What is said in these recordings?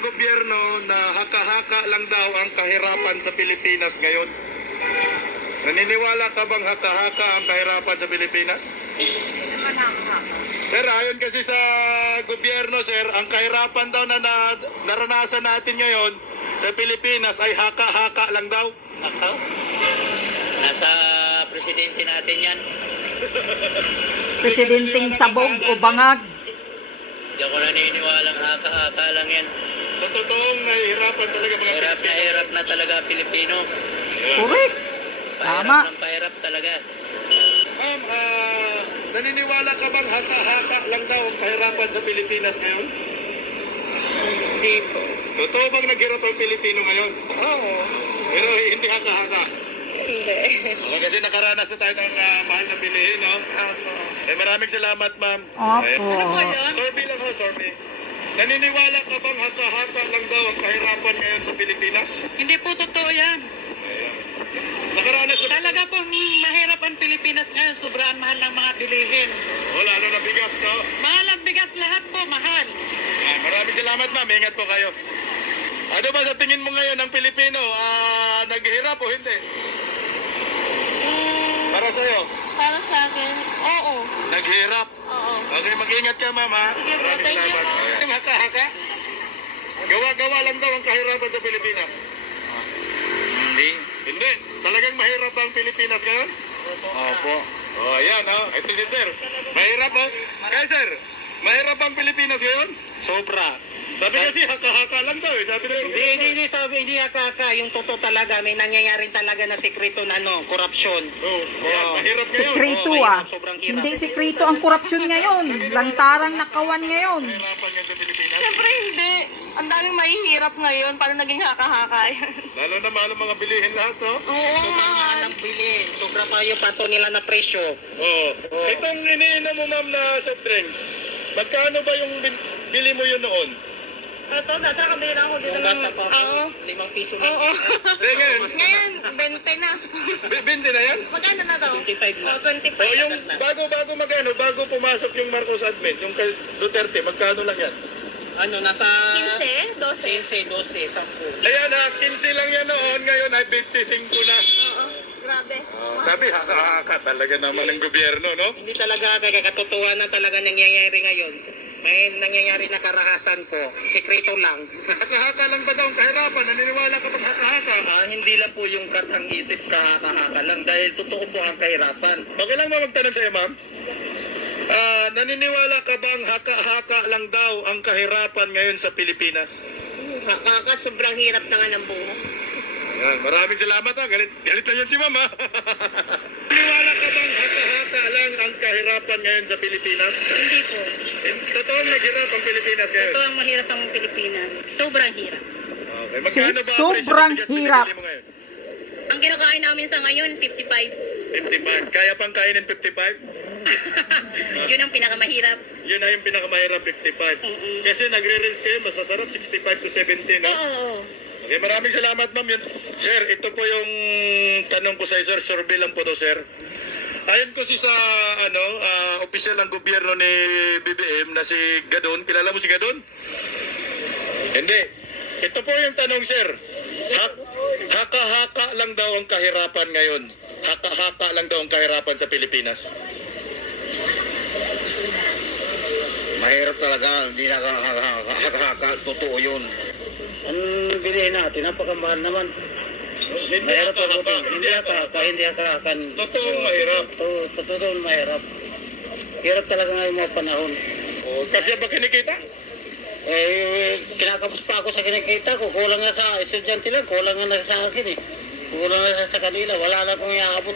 gobyerno na haka-haka lang daw ang kahirapan sa Pilipinas ngayon? Naniniwala ka bang haka-haka ang kahirapan sa Pilipinas? Sir, ayon kasi sa gobyerno, sir, ang kahirapan daw na naranasan natin ngayon sa Pilipinas ay haka-haka lang daw. Akaw? Nasa presidente natin yan. Presidenteng sabog o bangag. Hindi ako naniniwalang haka-haka lang yan. Sa totoong nahihirapan talaga mga Hirap na Pilipino. hirap na talaga Pilipino. Correct. Tama. Pahirap talaga. Ma'am, naniniwala ka bang haka-haka lang daw ang kahirapan sa Pilipinas ngayon? Hindi po. Totoo bang naghirap ang Pilipino ngayon? Oo. Pero hindi haka-haka. Hindi. Okay, kasi nakaranas na tayo ng mahal na bilihin, no? Ako. Maraming salamat, ma'am. Opo. Sorby lang ho, sorby. Naniniwala ka bang haka-haka lang daw ang kahirapan ngayon sa Pilipinas? Hindi po totoo yan. Nakaranas na... Talaga po mahirap ang Pilipinas ngayon. Sobrang mahal ng mga bilihin. Lalo na bigas, no? Mahal ang bigas, lahat po mahal. Maraming salamat, ma'am. Ingat po kayo. Ano ba sa tingin mo ngayon ang Pilipino? Naghihirap o hindi? Para sa'yo? Para sa akin, oo. Naghihirap? Oo. Okay, mag-ingat ka, ma'am, ha? Sige po, Maraming thank you salamat. po. Haka-haka? Gawa-gawa lang daw ang kahirapan sa Pilipinas. Hindi. Hindi. Talagang mahirap ang Pilipinas ngayon? Opo. Oh, ayan, oh. Ito si sir. Mahirap, oh. Kaya, sir, mahirap ang Pilipinas ngayon? Sobra. Sabi kasi haka-haka lang daw, eh. Sabi na Hindi sabi, hindi haka-haka. Yung totoo talaga, may nangyayari talaga na sekreto na korupsyon. Oh, ayan, mahirap ngayon. Sekreto sobrang hirap. Hindi sekreto ang korupsyon ngayon. Lantarang nakawan ngayon. Mahirapan ngayon sa Pilipinas. Siyempre hindi. Ang daming mahihirap ngayon. Paano naging haka-haka yan? Lalo na mahal ang mga bilihin lahat, oh. Oo, ang mahal. Ang bilhin. Sobra pa yung pato nila na presyo. Oh. Itong iniinom mo, ma'am, na soft drinks, magkano ba yung bili mo yun noon? Ito, dati nakabili lang ako dito Yung ng... bata pa Oo. ako, 5 piso lang. Oo. Ngayon, Ngayon, 20 na. 20 na yan? Magkano na to? 25 na. Oh, 25. O yung bago pumasok yung Marcos admin, yung kay Duterte, magkano lang yan? Nasa 15? 12? 15, 12, 10. Ayan ha, 15 lang yan noon, ngayon ay 25 na. Oo. Grabe. Sabi, haka-haka talaga naman ng gobyerno, no? Hindi talaga katotohanan talaga nangyayari ngayon. May nangyayari na karahasan po. Sekreto lang. Haka-haka lang ba daw ang kahirapan? Naniniwala ka bang haka-haka? Hindi lang po yung kartang isip kahaka-haka lang dahil totoo po ang kahirapan. Okay lang ba magtanong sa'yo, ma'am? Naniniwala ka bang haka-haka lang daw ang kahirapan ngayon sa Pilipinas? Haka, sobrang hirap na nga ng buhay. Ayan, maraming salamat ha. Galit na yun si ma'am ha. Naniniwala ka bang haka-haka lang ang kahirapan ngayon sa Pilipinas? Hindi po. Totoong naghirap ang Pilipinas ngayon. Ito ang mahirap ang Pilipinas. Sobrang hirap. Okay, magkano ba ang Sobrang presyo ng bigas hirap. binibili mo ngayon? Ang kinakain namin sa ngayon, 55. 55. Kaya pang kainin 55? Yun ang pinakamahirap. Yun na yung pinakamahirap, 55. Kasi nagre-range kayo, masasarap 65 to 70, no? Oo. Okay, maraming salamat, ma'am. Sir, ito po yung tanong ko sa sir. Survey lang po to, sir. Ayon ko sa opisyal ng gobyerno ni BBM na si Gadon. Kilala mo si Gadon? Hindi. Ito po yung tanong, sir. Haka-haka lang daw ang kahirapan ngayon. Haka-haka lang daw ang kahirapan sa Pilipinas. Mahirap talaga, hindi na haka-haka, totoo yun. Ang bilhin natin, napakamahal naman. Mahirap talaga. Hindi haka-haka. Totoong mahirap. Totoong mahirap. Hirap talaga ngayon mga panahon. Kasi ba kinikita? Kinakapos pa ako sa kinikita ko. Kulang nga sa estudyante lang. Kulang nga sa akin eh. Kulang nga sa kanila. Wala na akong iaabot.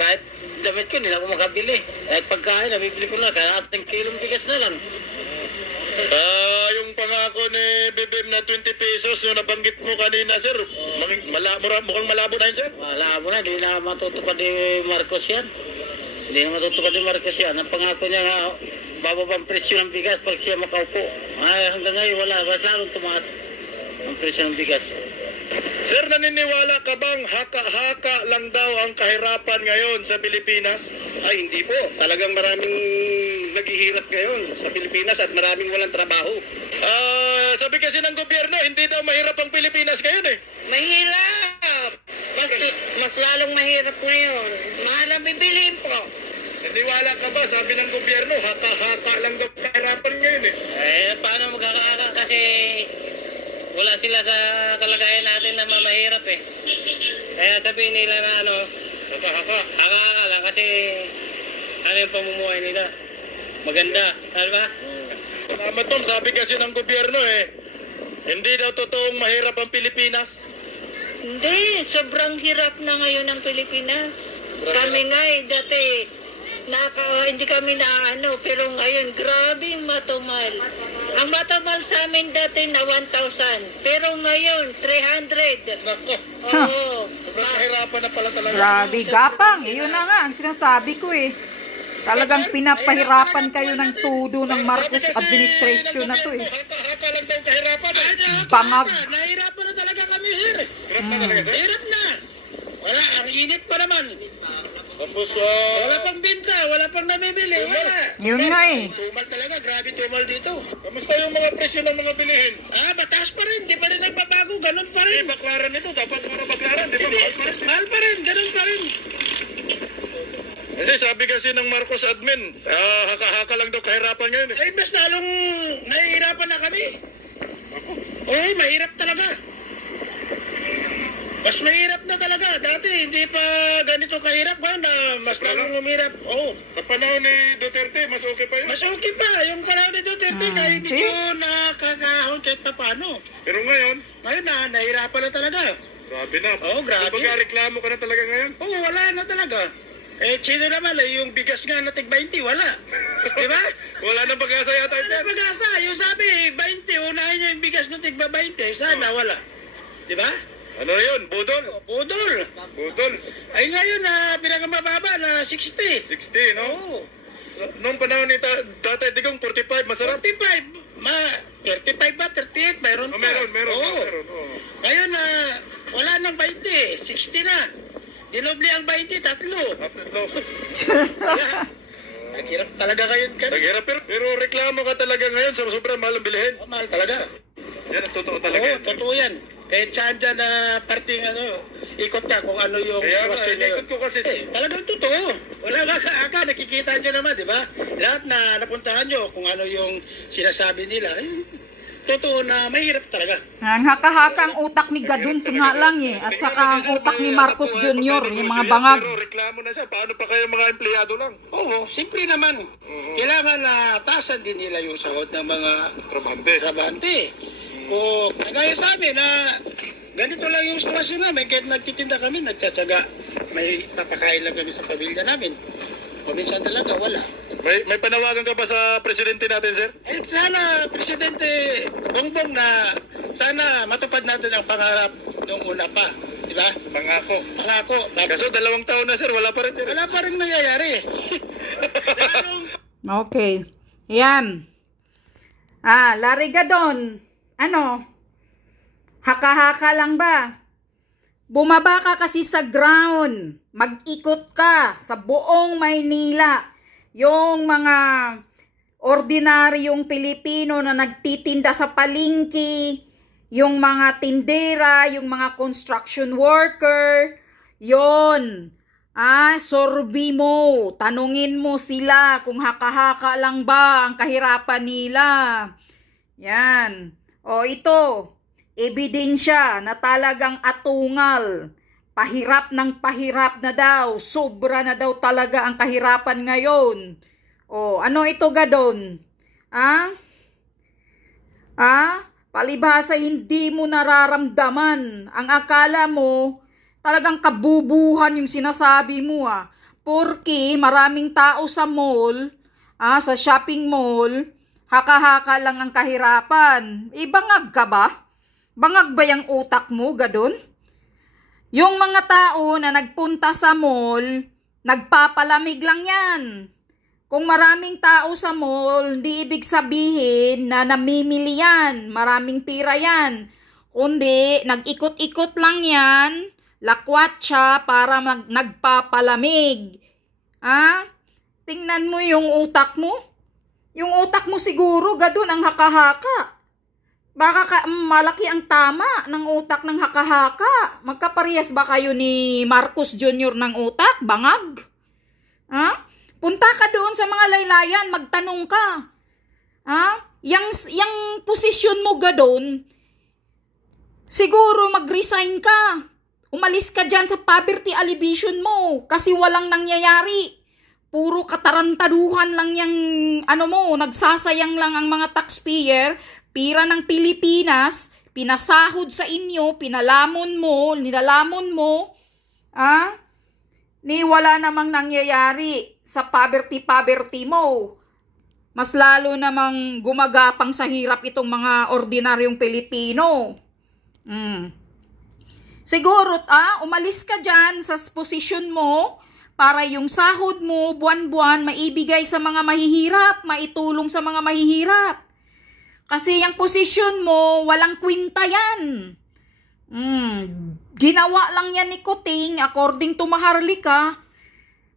Kahit damit ko, hindi na ako makabili. Kahit pagkain, nabibili ko na. Kaya ating kilong bigas na lang. Yung pangako ni BBM na 20 pesos yung nabanggit mo kanina, sir. Mukhang malabo na yun, sir. Malabo na. Hindi na matutupad ni Marcos yan. Hindi na matutupad ni Marcos yan. Ang pangako niya nga, bababang presyo ng bigas pag siya makaupo. Hanggang ngayon wala. Mas lalong tumaas ang presyo ng bigas. Sir, naniniwala ka bang haka-haka lang daw ang kahirapan ngayon sa Pilipinas? Ay, hindi po. Talagang maraming naghihirap ngayon sa Pilipinas at maraming walang trabaho. Sabi kasi ng gobyerno, hindi daw mahirap ang Pilipinas ngayon eh. Mahirap. Mas lalong mahirap ngayon. Mahal ang bibiliin po. Naniwala ka ba? Sabi ng gobyerno, haka-haka lang daw kahirapan ngayon eh. Paano magkakaka kasi wala sila sa kalagayan natin na mahirap eh. Kaya sabihin nila na haka-haka lang kasi ano yung pamumuhay nila. Maganda, ano ba? Tama Tom, sabi kasi ng gobyerno eh, hindi daw totoong mahirap ang Pilipinas. Hindi, sobrang hirap na ngayon ang Pilipinas. Kami nga dati, hindi kami pero ngayon, grabe yung matumal. Ang matumal sa amin dati na 1,000, pero ngayon, 300. Nako, Oo. sobrang kahirapan na pala talaga. Grabe, gapang. Yun na nga, ang sinasabi ko eh. Talagang pinapahirapan kayo ng tudo ng Marcos administration na to eh. Haka lang daw kahirapan eh. Bangag. Nahirapan na talaga kami, sir. Hirap na talaga sir. Hirap na. Wala, ang init pa naman. Tapos, Wala pang binta, wala pang namimili, wala. Yun nga eh. Tumal talaga, grabe tumal dito. kamusta yung mga presyo ng mga bilihin? Mataas pa rin, di pa rin nagbabago, ganun pa rin. Baklaran ito, dapat mga baklaran, di ba? Mahal pa rin. Mahal pa rin, ganun pa rin. Kasi sabi kasi ng Marcos admin, haka-haka lang daw kahirapan ngayon eh. Ay, mas lalong nahihirapan na kami. Oo, mahirap talaga. Mas mahirap na talaga. Dati, hindi pa ganito kahirap ba na mas lalong umhirap. Oo. Sa panahon ni Duterte, mas okay pa yun. Mas okay pa. Yung panahon ni Duterte, kahit see? medyo nakakahon kahit pa paano. Pero ngayon, Ngayon nahihirapan na talaga. grabe na. Oo, grabe. Kumbaga reklamo ka na talaga ngayon. Oo, wala na talaga. Sino naman yung bigas nga na tig 20, wala. Di ba? Wala nang pag-asa yata ito. Wala mag-asa. Yung sabi, 20, unahin niya yung bigas na tig 20. Sana wala. Di ba? Ano yun? Budol? Budol. Budol. Ay ngayon pinakamababa na 60. 60, no? Oo. Nung panahon ni Tatay Digong, 45, masarap. 45. 35 ba? 38? Mayroon pa. Meron. Oo. Oo. Ngayon wala nang 20. 60 na. Dinobli ang 20, tatlo. Tatlo. Naghirap talaga ngayon kami. Naghirap pero reklamo ka talaga ngayon sa sobrang mahal ang bilihin. Mahal talaga. Yan ang totoo talaga. Oo, totoo yan. Kahit saan dyan na parting ikot ka kung ano yung Kaya nga, sitwasyon ikot ko kasi. talagang totoo. Wala ka, nakikita nyo naman, di ba? Lahat na napuntahan nyo kung ano yung sinasabi nila. Totoo na mahirap talaga. Ang haka-haka ang utak ni Gadun nga lang eh. At saka ang utak ni Marcos Jr., yung mga bangag. Pero reklamo na siya, paano pa kayo mga empleyado lang? Oo, simple naman. Kailangan na taasan din nila yung sahod ng mga trabahante. O kagaya sa amin na ganito lang yung sitwasyon namin. Kahit nagtitinda kami, nagtsatsaga. May papakain lang kami sa pamilya namin. O minsan talaga, wala. May panawagan ka ba sa presidente natin, sir? Sana, Presidente Bongbong na sana matupad natin ang pangarap nung una pa. Di ba? Pangako. Pangako. Kaso 2 taon na, sir, wala pa rin, sir. Wala pa rin nangyayari. Okay. Yan. Larry Gadon. Haka-haka lang ba? Bumaba ka kasi sa ground. Mag-ikot ka sa buong Maynila. Yung mga ordinaryong Pilipino na nagtitinda sa palengke, yung mga tindera, yung mga construction worker, yon. Sorbi mo. Tanungin mo sila kung haka-haka lang ba ang kahirapan nila. Yan. O ito, ebidensya na talagang atungal. Pahirap ng pahirap na daw. Sobra na daw talaga ang kahirapan ngayon. O, ano ito, Gadon? Palibhasa hindi mo nararamdaman. Ang akala mo, talagang kabubuhan yung sinasabi mo, Porque maraming tao sa mall, sa shopping mall, haka-haka lang ang kahirapan. Bangag ka ba? Bangag ba yung utak mo, Gadon? Yung mga tao na nagpunta sa mall, nagpapalamig lang yan. Kung maraming tao sa mall, hindi ibig sabihin na namimili yan. Maraming pira yan. Kundi, nag-ikot-ikot lang yan, lakwat siya para nagpapalamig. Tingnan mo yung utak mo. Yung utak mo siguro, gadon ang haka-haka. Baka malaki ang tama ng utak ng haka-haka. Magkaparehas ba kayo ni Marcos Jr. ng utak? Bangag? Ha? Punta ka doon sa mga laylayan, magtanong ka. Ha? Yang posisyon mo gadon, siguro mag-resign ka. Umalis ka dyan sa poverty alleviation mo kasi walang nangyayari. Puro katarantaduhan lang yung nagsasayang lang ang mga taxpayer, pira ng Pilipinas, pinasahod sa inyo, nilalamon mo, ni wala namang nangyayari sa poverty mo. Mas lalo namang gumagapang sa hirap itong mga ordinaryong Pilipino. Siguro, umalis ka dyan sa posisyon mo para yung sahod mo buwan-buwan maibigay sa mga mahihirap, maitulong sa mga mahihirap. Kasi yung posisyon mo, walang kwinta yan. Ginawa lang yan ni Kuting, according to Maharlika,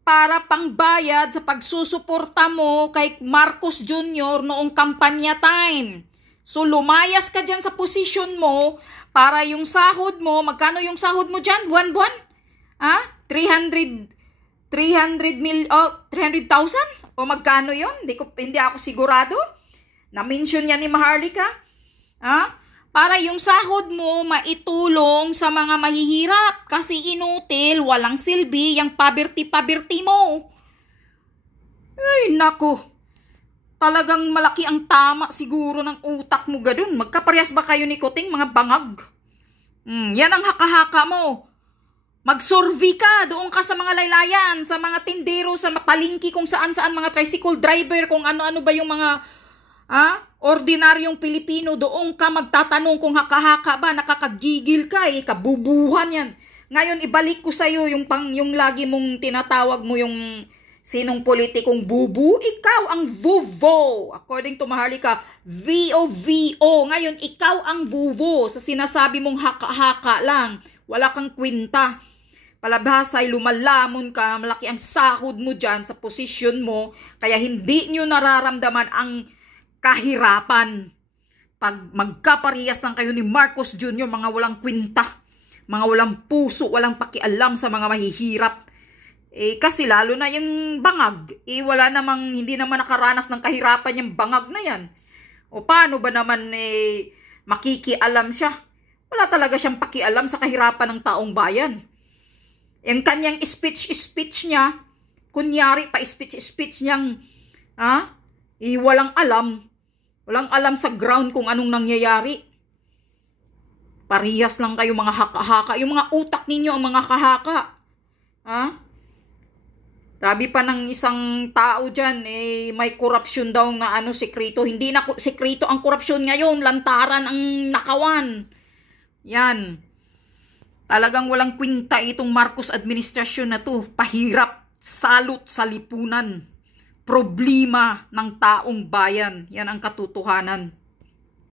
para pangbayad sa pagsusuporta mo kay Marcos Jr. noong kampanya time. So, lumayas ka dyan sa posisyon mo para yung sahod mo, magkano yung sahod mo dyan, buwan-buwan? 300,000? O magkano yun? Hindi ako sigurado. Na-mention yan ni Maharlika. Para yung sahod mo maitulong sa mga mahihirap kasi inutil, walang silbi yung poverty mo. Ay, nako. Talagang malaki ang tama siguro ng utak mo gadun. Magkaparehas ba kayo ni Kuting, mga bangag? Yan ang haka-haka mo. Mag-survey ka, doon ka sa mga laylayan, sa mga tindero, sa palengke, kung saan-saan, mga tricycle driver, kung ano-ano ba yung mga ordinaryong Pilipino, doon ka magtatanong kung haka-haka ba, nakakagigil ka kabubuhan yan. Ngayon, ibalik ko sa'yo yung lagi mong tinatawag mo yung sinong politikong bubu, ikaw ang vuvo. According to Maharlika, V-O-V-O. Ngayon, ikaw ang vuvo sa sinasabi mong haka-haka lang. Wala kang kwinta. Palabhasay, lumalamon ka, malaki ang sahod mo dyan sa posisyon mo, kaya hindi nyo nararamdaman ang kahirapan. Pag magkaparehas lang kayo ni Marcos Jr., mga walang kwinta, mga walang puso, walang pakialam sa mga mahihirap. Kasi lalo na yung bangag, hindi naman nakaranas ng kahirapan yung bangag na yan. O paano ba naman makikialam siya? Wala talaga siyang pakialam sa kahirapan ng taong bayan. Yung kanyang speech niya, kunyari pa speech niyang, walang alam sa ground kung anong nangyayari. Parehas lang kayo mga haka-haka, yung mga utak ninyo ang mga kahaka. Sabi pa ng isang tao dyan, may korupsyon daw na sekreto. Hindi na sekreto ang korupsyon ngayon, lantaran ang nakawan. Yan. Talagang walang kwinta itong Marcos administrasyon na to. Pahirap, salot sa lipunan. Problema ng taong bayan. Yan ang katotohanan.